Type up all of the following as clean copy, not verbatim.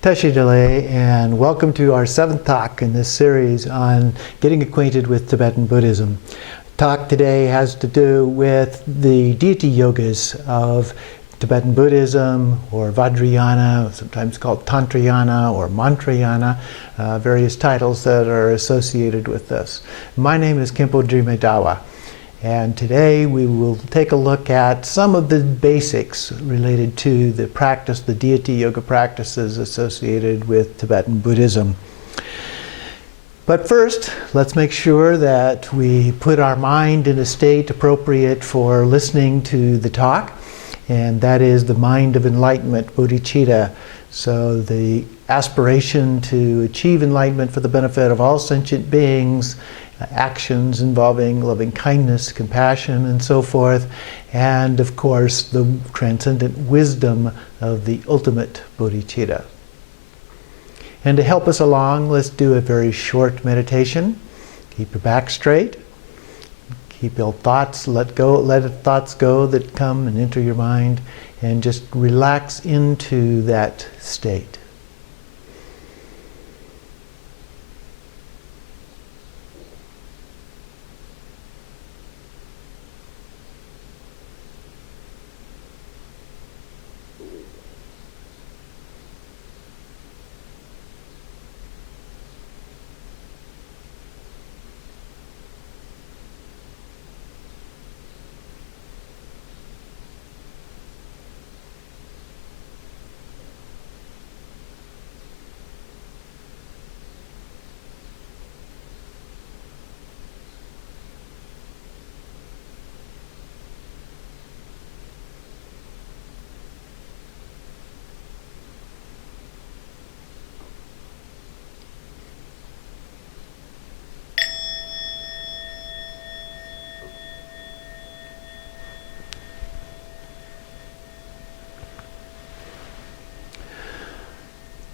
Teshidale, and welcome to our 7th talk in this series on getting acquainted with Tibetan Buddhism. Talk today has to do with the deity yogas of Tibetan Buddhism, or Vajrayana, sometimes called Tantrayana or Mantrayana, various titles that are associated with this. My name is Khenpo Drime Dawa. And today we will take a look at some of the basics related to the practice, the deity yoga practices associated with Tibetan Buddhism. But first, let's make sure that we put our mind in a state appropriate for listening to the talk, and that is the mind of enlightenment, bodhicitta. So the aspiration to achieve enlightenment for the benefit of all sentient beings, actions involving loving kindness, compassion, and so forth, and of course the transcendent wisdom of the ultimate bodhicitta. And to help us along, let's do a very short meditation. Keep your back straight. Keep your thoughts, let thoughts go that come and enter your mind, and just relax into that state.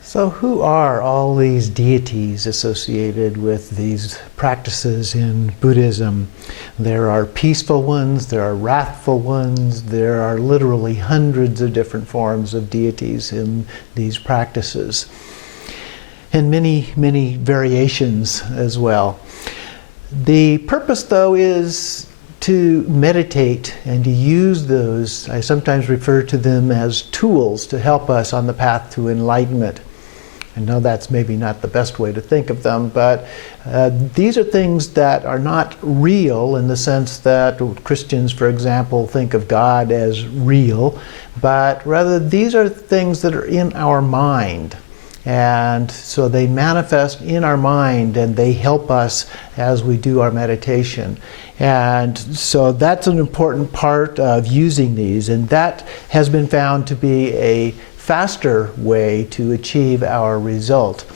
So who are all these deities associated with these practices in Buddhism? There are peaceful ones, there are wrathful ones, there are literally hundreds of different forms of deities in these practices. And many, many variations as well. The purpose, though, is to meditate and to use those. I sometimes refer to them as tools to help us on the path to enlightenment. I know that's maybe not the best way to think of them, but these are things that are not real in the sense that Christians, for example, think of God as real, but rather these are things that are in our mind. And so they manifest in our mind and they help us as we do our meditation. And so that's an important part of using these, and that has been found to be a faster way to achieve our result.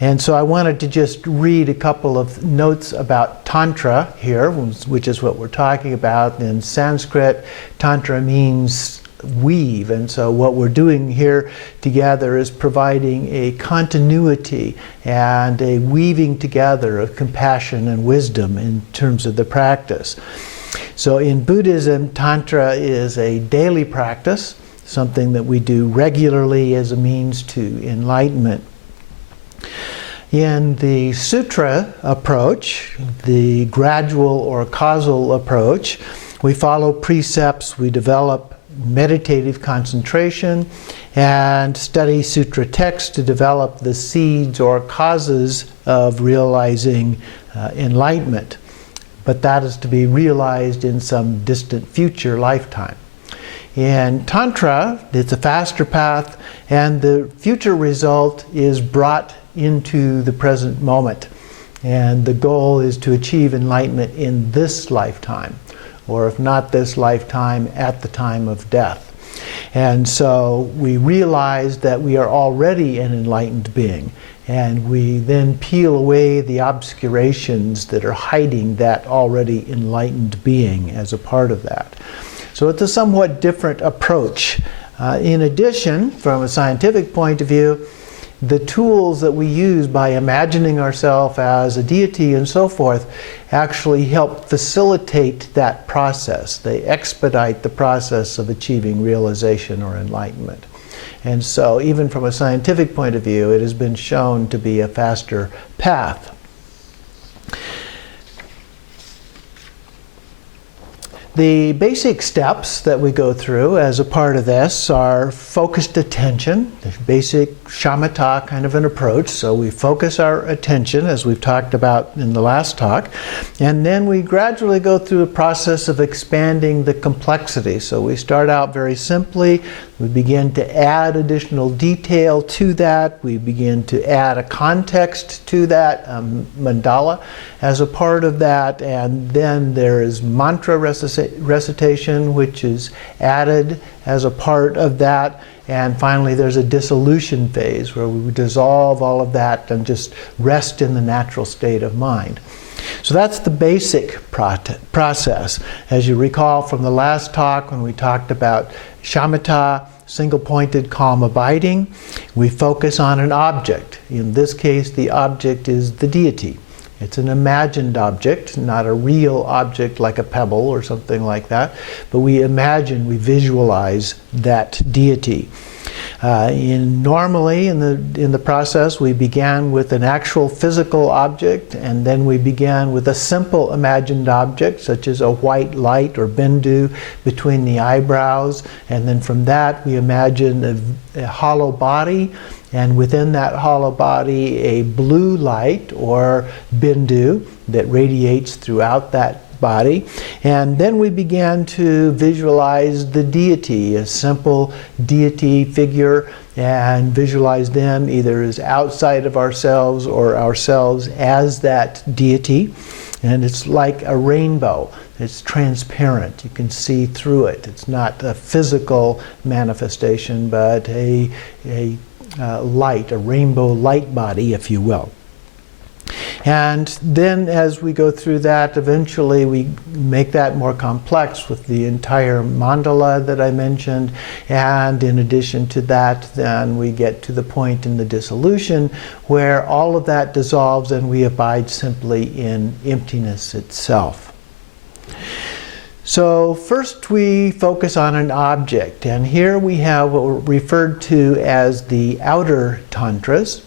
And so I wanted to just read a couple of notes about tantra here, which is what we're talking about. In Sanskrit, tantra means weave, and so what we're doing here together is providing a continuity and a weaving together of compassion and wisdom in terms of the practice. So in Buddhism, tantra is a daily practice, something that we do regularly as a means to enlightenment. In the sutra approach, the gradual or causal approach, we follow precepts, we develop meditative concentration, and study sutra texts to develop the seeds or causes of realizing enlightenment. But that is to be realized in some distant future lifetime. In Tantra, it's a faster path, and the future result is brought into the present moment. And the goal is to achieve enlightenment in this lifetime, or if not this lifetime, at the time of death. And so we realize that we are already an enlightened being, and we then peel away the obscurations that are hiding that already enlightened being as a part of that. So it's a somewhat different approach. In addition, from a scientific point of view, the tools that we use by imagining ourselves as a deity and so forth actually help facilitate that process. They expedite the process of achieving realization or enlightenment. And so even from a scientific point of view, it has been shown to be a faster path. The basic steps that we go through as a part of this are focused attention, the basic shamatha kind of an approach. So we focus our attention, as we've talked about in the last talk, and then we gradually go through a process of expanding the complexity. So we start out very simply. We begin to add additional detail to that. We begin to add a context to that, mandala, as a part of that. And then there is mantra recitation, which is added as a part of that. And finally, there's a dissolution phase where we dissolve all of that and just rest in the natural state of mind. So that's the basic process. As you recall from the last talk when we talked about shamatha, single-pointed calm abiding, we focus on an object. In this case, the object is the deity. It's an imagined object, not a real object like a pebble or something like that, but we imagine, we visualize that deity. Normally in the process, we began with an actual physical object, and then we began with a simple imagined object, such as a white light or bindu between the eyebrows, and then from that we imagine a hollow body, and within that hollow body a blue light or bindu that radiates throughout that body. And then we began to visualize the deity, a simple deity figure, and visualize them either as outside of ourselves or ourselves as that deity. And it's like a rainbow. It's transparent. You can see through it. It's not a physical manifestation, but a light, a rainbow light body, if you will. And then as we go through that, eventually we make that more complex with the entire mandala that I mentioned. And in addition to that, then we get to the point in the dissolution where all of that dissolves and we abide simply in emptiness itself. So first we focus on an object, and here we have what we're referred to as the outer tantras.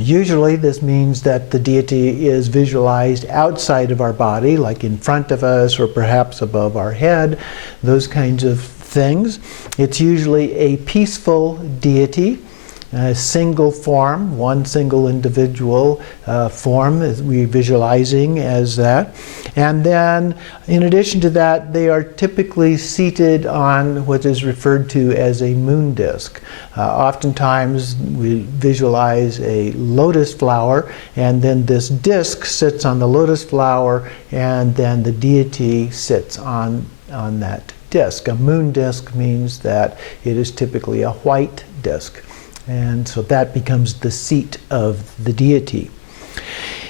Usually this means that the deity is visualized outside of our body, like in front of us or perhaps above our head, those kinds of things. It's usually a peaceful deity, a single form, one single individual form as we're visualizing as that. And then in addition to that, they are typically seated on what is referred to as a moon disk. Oftentimes we visualize a lotus flower, and then this disk sits on the lotus flower, and then the deity sits on that disk. A moon disk means that it is typically a white disk. And so that becomes the seat of the deity.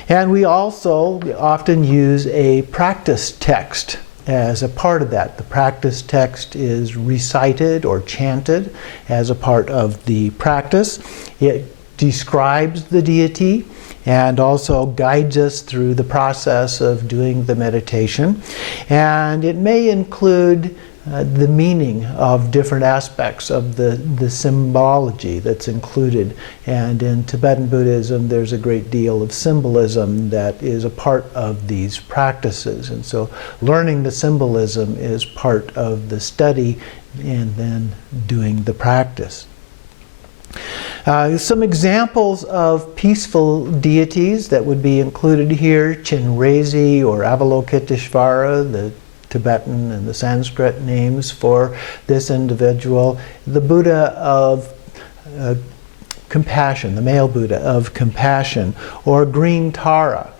And we also often use a practice text as a part of that. The practice text is recited or chanted as a part of the practice. It describes the deity and also guides us through the process of doing the meditation. And it may include the meaning of different aspects of the symbology that's included. And in Tibetan Buddhism, there's a great deal of symbolism that is a part of these practices. And so learning the symbolism is part of the study and then doing the practice. Some examples of peaceful deities that would be included here: Chenrezig or Avalokiteshvara, the Tibetan and the Sanskrit names for this individual. The Buddha of compassion, the male Buddha of compassion, or Green Tara.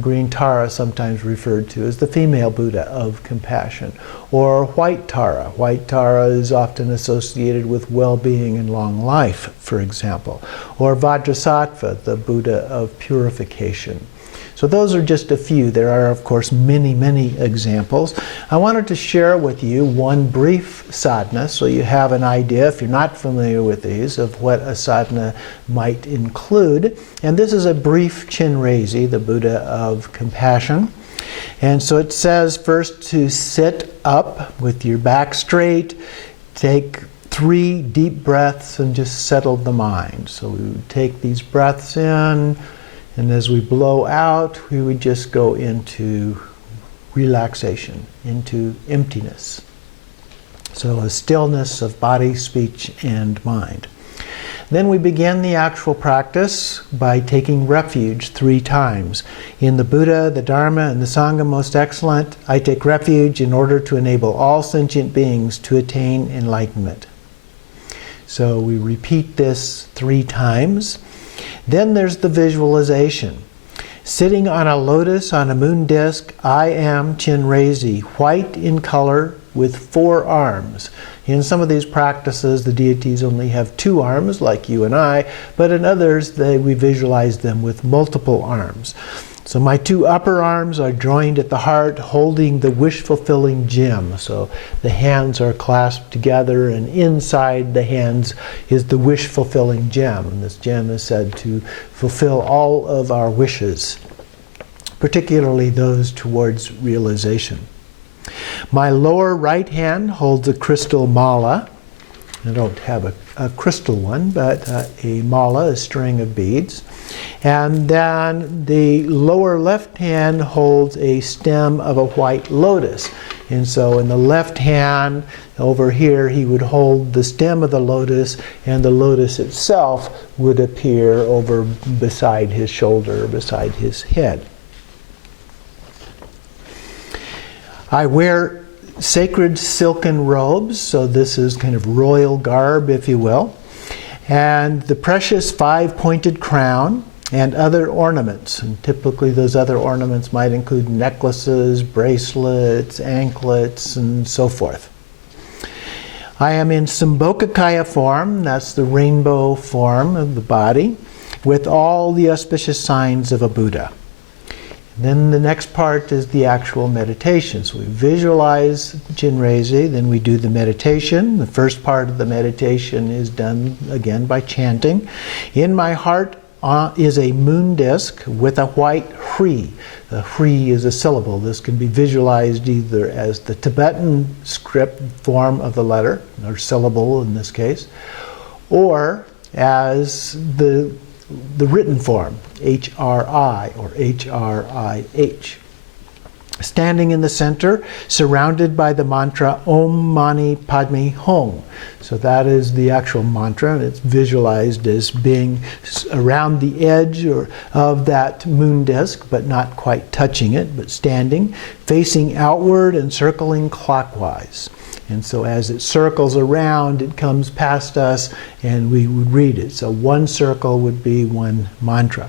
Green Tara sometimes referred to as the female Buddha of compassion, or White Tara. White Tara is often associated with well-being and long life, for example, or Vajrasattva, the Buddha of purification. So those are just a few. There are, of course, many, many examples. I wanted to share with you one brief sadhana so you have an idea, if you're not familiar with these, of what a sadhana might include. And this is a brief Chenrezig, the Buddha of compassion. And so it says first to sit up with your back straight, take 3 deep breaths and just settled the mind. So we would take these breaths in, and as we blow out, we would just go into relaxation, into emptiness. So a stillness of body, speech, and mind. Then we begin the actual practice by taking refuge 3 times. In the Buddha, the Dharma, and the Sangha most excellent, I take refuge in order to enable all sentient beings to attain enlightenment. So we repeat this 3 times. Then there's the visualization. Sitting on a lotus on a moon disk, I am Chenrezig, white in color with 4 arms. In some of these practices, the deities only have 2 arms, like you and I, but in others, we visualize them with multiple arms. So my 2 upper arms are joined at the heart, holding the wish-fulfilling gem. So the hands are clasped together, and inside the hands is the wish-fulfilling gem. And this gem is said to fulfill all of our wishes, particularly those towards realization. My lower right hand holds a crystal mala. I don't have a crystal one, but a mala, a string of beads. And then the lower left hand holds a stem of a white lotus. And so in the left hand, over here, he would hold the stem of the lotus, and the lotus itself would appear over beside his shoulder, beside his head. I wear sacred silken robes, so this is kind of royal garb, if you will, and the precious 5-pointed crown and other ornaments. And typically those other ornaments might include necklaces, bracelets, anklets, and so forth. I am in Sambhogakaya form, that's the rainbow form of the body, with all the auspicious signs of a Buddha. Then the next part is the actual meditation. So we visualize Chenrezig, then we do the meditation. The first part of the meditation is done again by chanting. In my heart is a moon disk with a white hri. The hri is a syllable. This can be visualized either as the Tibetan script form of the letter, or syllable in this case, or as the written form, H-R-I or H-R-I-H. Standing in the center, surrounded by the mantra Om Mani Padme Hum. So that is the actual mantra, and it's visualized as being around the edge of that moon disk, but not quite touching it, but standing, facing outward and circling clockwise. And so as it circles around, it comes past us, and we would read it. So one circle would be one mantra.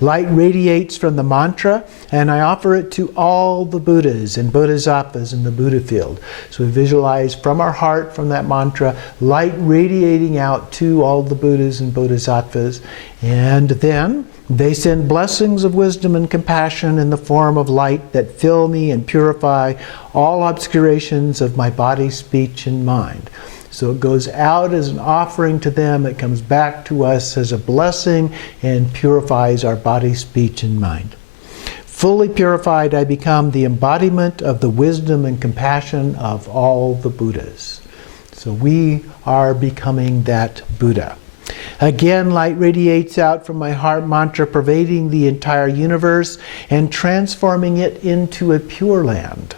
Light radiates from the mantra, and I offer it to all the Buddhas and Bodhisattvas in the Buddha field. So we visualize from our heart, from that mantra, light radiating out to all the Buddhas and Bodhisattvas. And then they send blessings of wisdom and compassion in the form of light that fill me and purify all obscurations of my body, speech, and mind. So it goes out as an offering to them, it comes back to us as a blessing and purifies our body, speech, and mind. Fully purified, I become the embodiment of the wisdom and compassion of all the Buddhas. So we are becoming that Buddha. Again, light radiates out from my heart mantra, pervading the entire universe and transforming it into a pure land.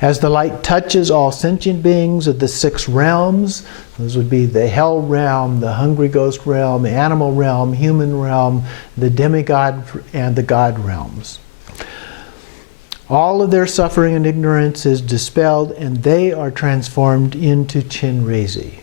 As the light touches all sentient beings of the 6 realms, those would be the hell realm, the hungry ghost realm, the animal realm, human realm, the demigod, and the god realms. All of their suffering and ignorance is dispelled, and they are transformed into Chenrezig.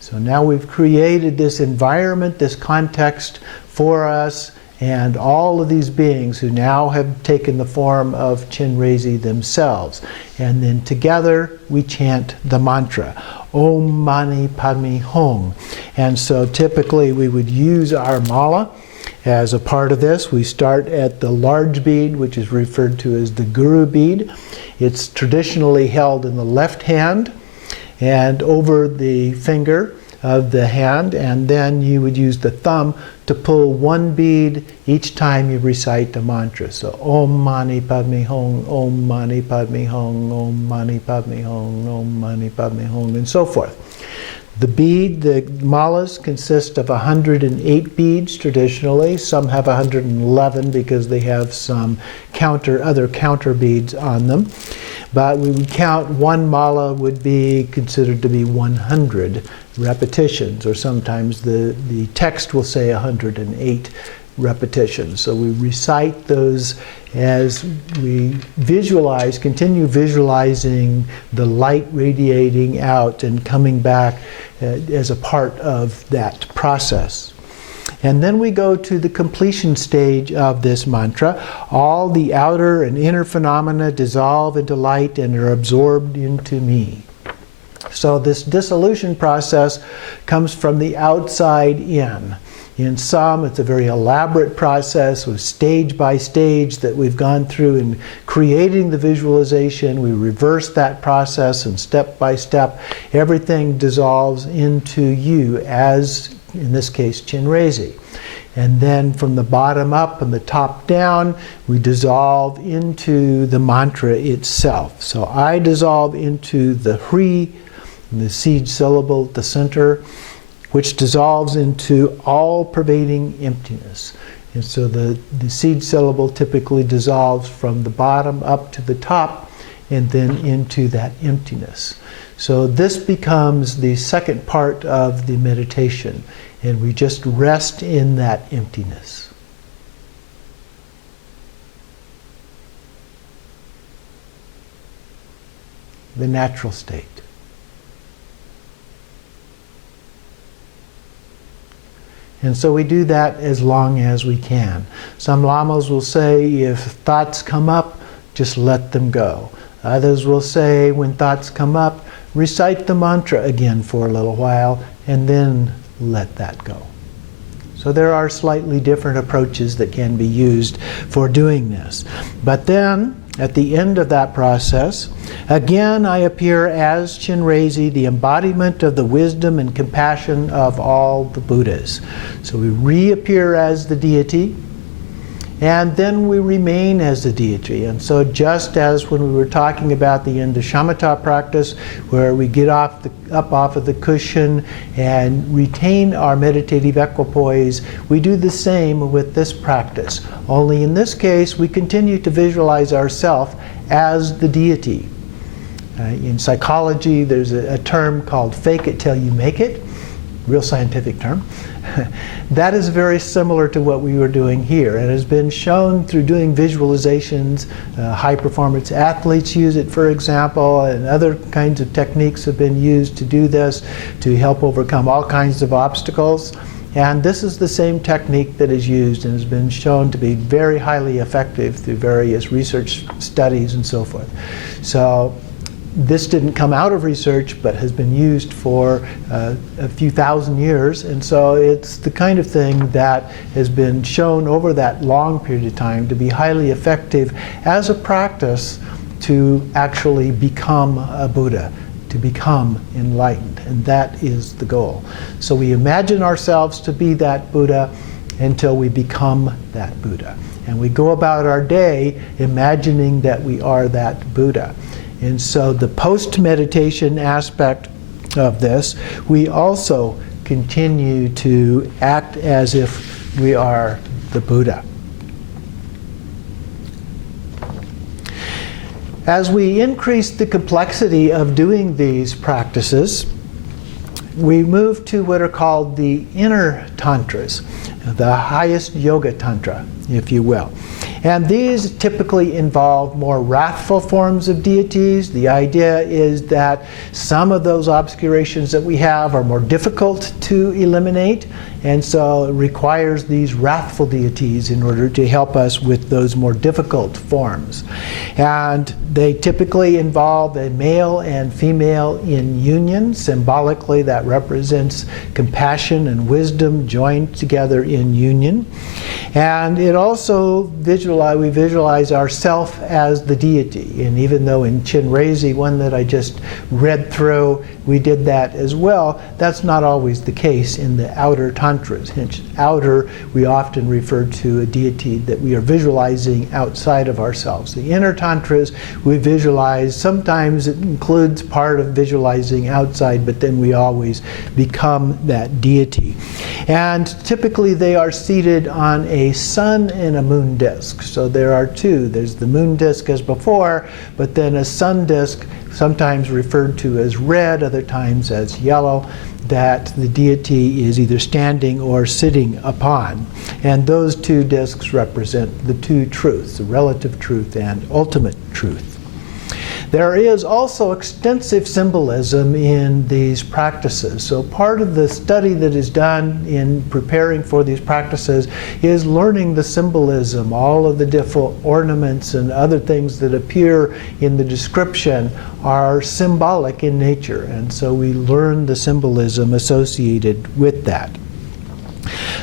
So now we've created this environment, this context for us, and all of these beings who now have taken the form of Chenrezig themselves. And then together we chant the mantra, Om Mani Padme Hum. And so typically we would use our mala as a part of this. We start at the large bead, which is referred to as the guru bead. It's traditionally held in the left hand and over the finger of the hand, and then you would use the thumb to pull one bead each time you recite the mantra. So Om Mani Padme Hum, Om Mani Padme Hum, Om Mani Padme Hum, Om Mani Padme Hum, and so forth. The malas consist of 108 beads traditionally. Some have 111 because they have some other counter beads on them. But we would count one mala would be considered to be 100 repetitions, or sometimes the text will say 108 repetitions. So we recite those as we continue visualizing the light radiating out and coming back as a part of that process. And then we go to the completion stage of this mantra. All the outer and inner phenomena dissolve into light and are absorbed into me. So this dissolution process comes from the outside in. In some, it's a very elaborate process with stage by stage that we've gone through in creating the visualization. We reverse that process, and step by step, everything dissolves into you as, in this case, Chenrezig. And then from the bottom up and the top down, we dissolve into the mantra itself. So I dissolve into the Hri, the seed syllable at the center, which dissolves into all-pervading emptiness. And so the seed syllable typically dissolves from the bottom up to the top and then into that emptiness. So this becomes the second part of the meditation, and we just rest in that emptiness. The natural state. And so we do that as long as we can. Some lamas will say if thoughts come up, just let them go. Others will say when thoughts come up, recite the mantra again for a little while and then let that go. So there are slightly different approaches that can be used for doing this. But then, at the end of that process, again I appear as Chenrezig, the embodiment of the wisdom and compassion of all the Buddhas. So we reappear as the deity, and then we remain as the deity. And so just as when we were talking about the shamatha practice, where we get up off of the cushion and retain our meditative equipoise, we do the same with this practice. Only in this case, we continue to visualize ourselves as the deity. In psychology, there's a term called fake it till you make it, real scientific term. That is very similar to what we were doing here, and has been shown through doing visualizations. High performance athletes use it, for example, and other kinds of techniques have been used to do this, to help overcome all kinds of obstacles. And this is the same technique that is used and has been shown to be very highly effective through various research studies and so forth. So this didn't come out of research, but has been used for a few thousand years, and so it's the kind of thing that has been shown over that long period of time to be highly effective as a practice to actually become a Buddha, to become enlightened, and that is the goal. So we imagine ourselves to be that Buddha until we become that Buddha, and we go about our day imagining that we are that Buddha. And so the post-meditation aspect of this, we also continue to act as if we are the Buddha. As we increase the complexity of doing these practices, we move to what are called the inner tantras, the highest yoga tantra, if you will. And these typically involve more wrathful forms of deities. The idea is that some of those obscurations that we have are more difficult to eliminate, and so it requires these wrathful deities in order to help us with those more difficult forms. And they typically involve a male and female in union. Symbolically, that represents compassion and wisdom joined together in union. And it also we visualize ourself as the deity. And even though in Chenrezig, one that I just read through, we did that as well, that's not always the case in the outer tantras. Hence, outer, we often refer to a deity that we are visualizing outside of ourselves. The inner tantras, we visualize, sometimes it includes part of visualizing outside, but then we always become that deity. And typically they are seated on a sun and a moon disk. So there are two. There's the moon disk as before, but then a sun disk, sometimes referred to as red, other times as yellow, that the deity is either standing or sitting upon. And those two disks represent the two truths, the relative truth and ultimate truth. There is also extensive symbolism in these practices. So part of the study that is done in preparing for these practices is learning the symbolism. All of the different ornaments and other things that appear in the description are symbolic in nature. And so we learn the symbolism associated with that.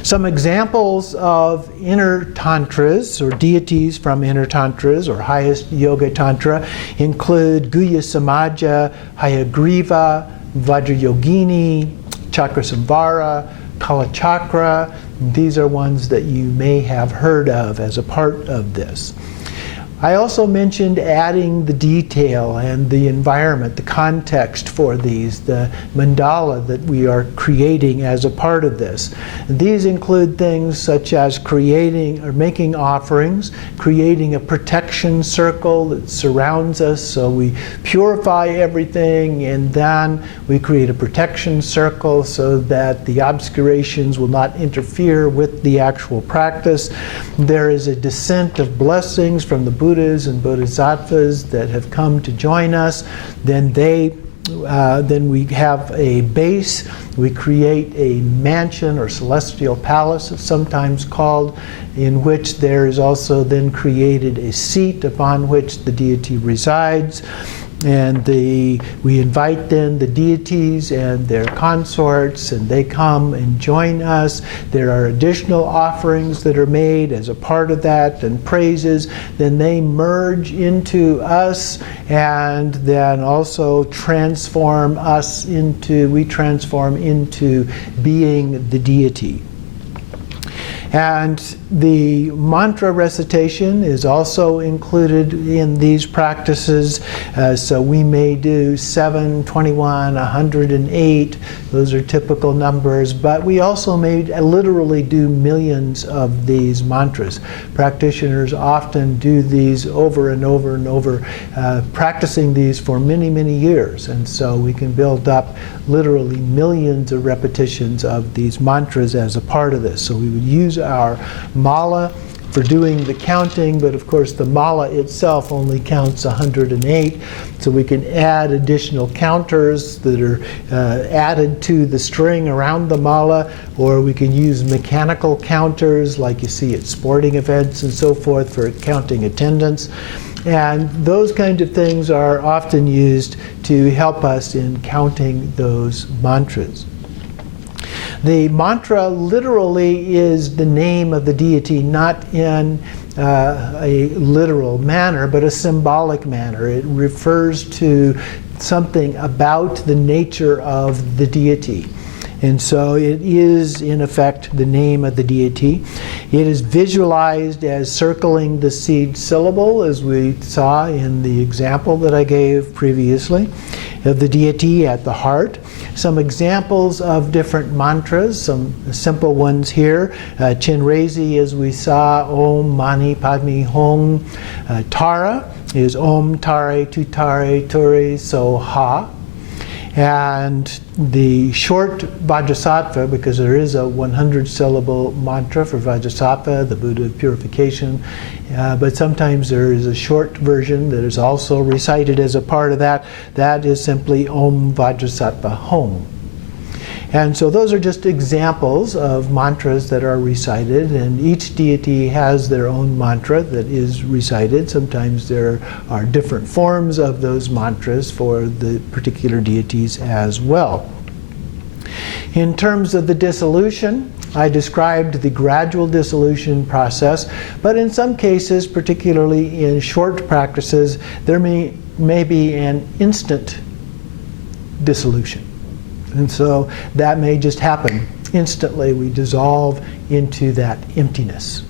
Some examples of inner tantras, or deities from inner tantras, or highest yoga tantra, include Guhya Samaja, Hayagriva, Vajrayogini, Chakrasamvara, Kalachakra. These are ones that you may have heard of as a part of this. I also mentioned adding the detail and the environment, the context for these, the mandala that we are creating as a part of this. And these include things such as creating or making offerings, creating a protection circle that surrounds us, so we purify everything, and then we create a protection circle so that the obscurations will not interfere with the actual practice. There is a descent of blessings from the Buddhas and Bodhisattvas that have come to join us. Then we have a base. We create a mansion or celestial palace, it's sometimes called, in which there is also then created a seat upon which the deity resides. And we invite then the deities and their consorts, and they come and join us. There are additional offerings that are made as a part of that, and praises. Then they merge into us, and then also we transform into being the deity. And the mantra recitation is also included in these practices. So we may do 7, 21, 108. Those are typical numbers. But we also may literally do millions of these mantras. Practitioners often do these over and over and over, practicing these for many, many years. And so we can build up literally millions of repetitions of these mantras as a part of this. So we would use our mala for doing the counting, but of course the mala itself only counts 108, so we can add additional counters that are added to the string around the mala, or we can use mechanical counters like you see at sporting events and so forth for counting attendance. And those kinds of things are often used to help us in counting those mantras. The mantra literally is the name of the deity, not in a literal manner, but a symbolic manner. It refers to something about the nature of the deity. And so it is, in effect, the name of the deity. It is visualized as circling the seed syllable, as we saw in the example that I gave previously, of the deity at the heart. Some examples of different mantras, some simple ones here. Chenrezig, as we saw, Om Mani Padme Hum. Tara is Om Tare Tutare Ture So Ha. And the short Vajrasattva, because there is a 100-syllable mantra for Vajrasattva, the Buddha of purification, but sometimes there is a short version that is also recited as a part of that. That is simply Om Vajrasattva Hum. And so those are just examples of mantras that are recited, and each deity has their own mantra that is recited. Sometimes there are different forms of those mantras for the particular deities as well. In terms of the dissolution, I described the gradual dissolution process, but in some cases, particularly in short practices, there may be an instant dissolution. And so that may just happen instantly. We dissolve into that emptiness.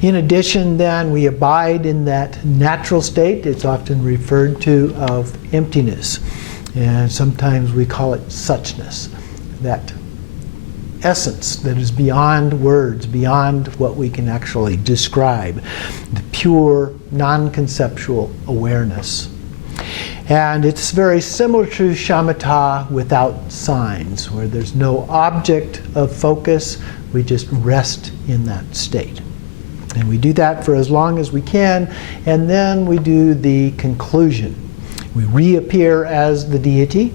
In addition, then, we abide in that natural state. It's often referred to of emptiness. And sometimes we call it suchness, that essence that is beyond words, beyond what we can actually describe, the pure, non-conceptual awareness. And it's very similar to shamatha without signs, where there's no object of focus, we just rest in that state. And we do that for as long as we can, and then we do the conclusion. We reappear as the deity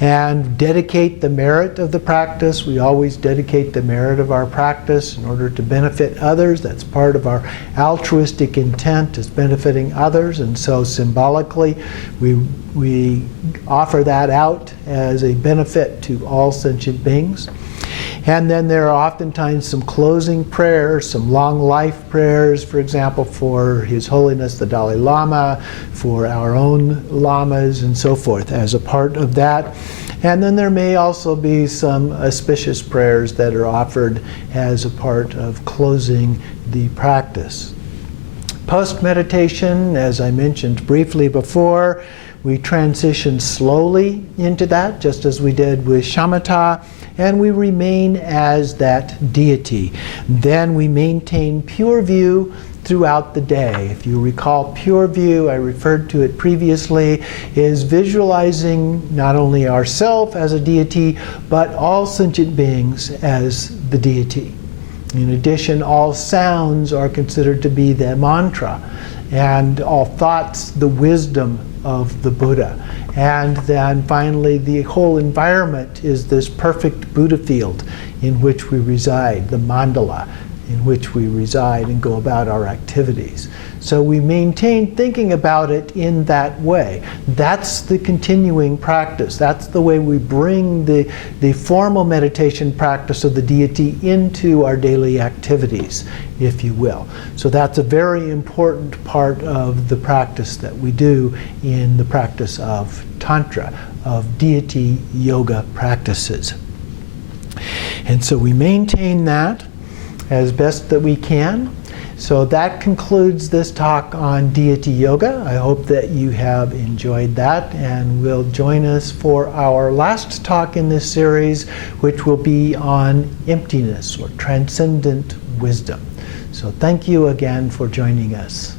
and dedicate the merit of the practice. We always dedicate the merit of our practice in order to benefit others. That's part of our altruistic intent, is benefiting others. And so symbolically, we offer that out as a benefit to all sentient beings. And then there are oftentimes some closing prayers, some long life prayers, for example, for His Holiness the Dalai Lama, for our own lamas, and so forth, as a part of that. And then there may also be some auspicious prayers that are offered as a part of closing the practice. Post-meditation, as I mentioned briefly before, we transition slowly into that, just as we did with shamatha, and we remain as that deity. Then we maintain pure view throughout the day. If you recall, pure view, I referred to it previously, is visualizing not only ourselves as a deity, but all sentient beings as the deity. In addition, all sounds are considered to be the mantra, and all thoughts, the wisdom of the Buddha. And then finally, the whole environment is this perfect Buddha field in which we reside, the mandala in which we reside and go about our activities. So we maintain thinking about it in that way. That's the continuing practice. That's the way we bring the formal meditation practice of the deity into our daily activities, if you will. So that's a very important part of the practice that we do in the practice of Tantra, of deity yoga practices. And so we maintain that as best that we can. So that concludes this talk on deity yoga. I hope that you have enjoyed that and will join us for our last talk in this series, which will be on emptiness or transcendent wisdom. So thank you again for joining us.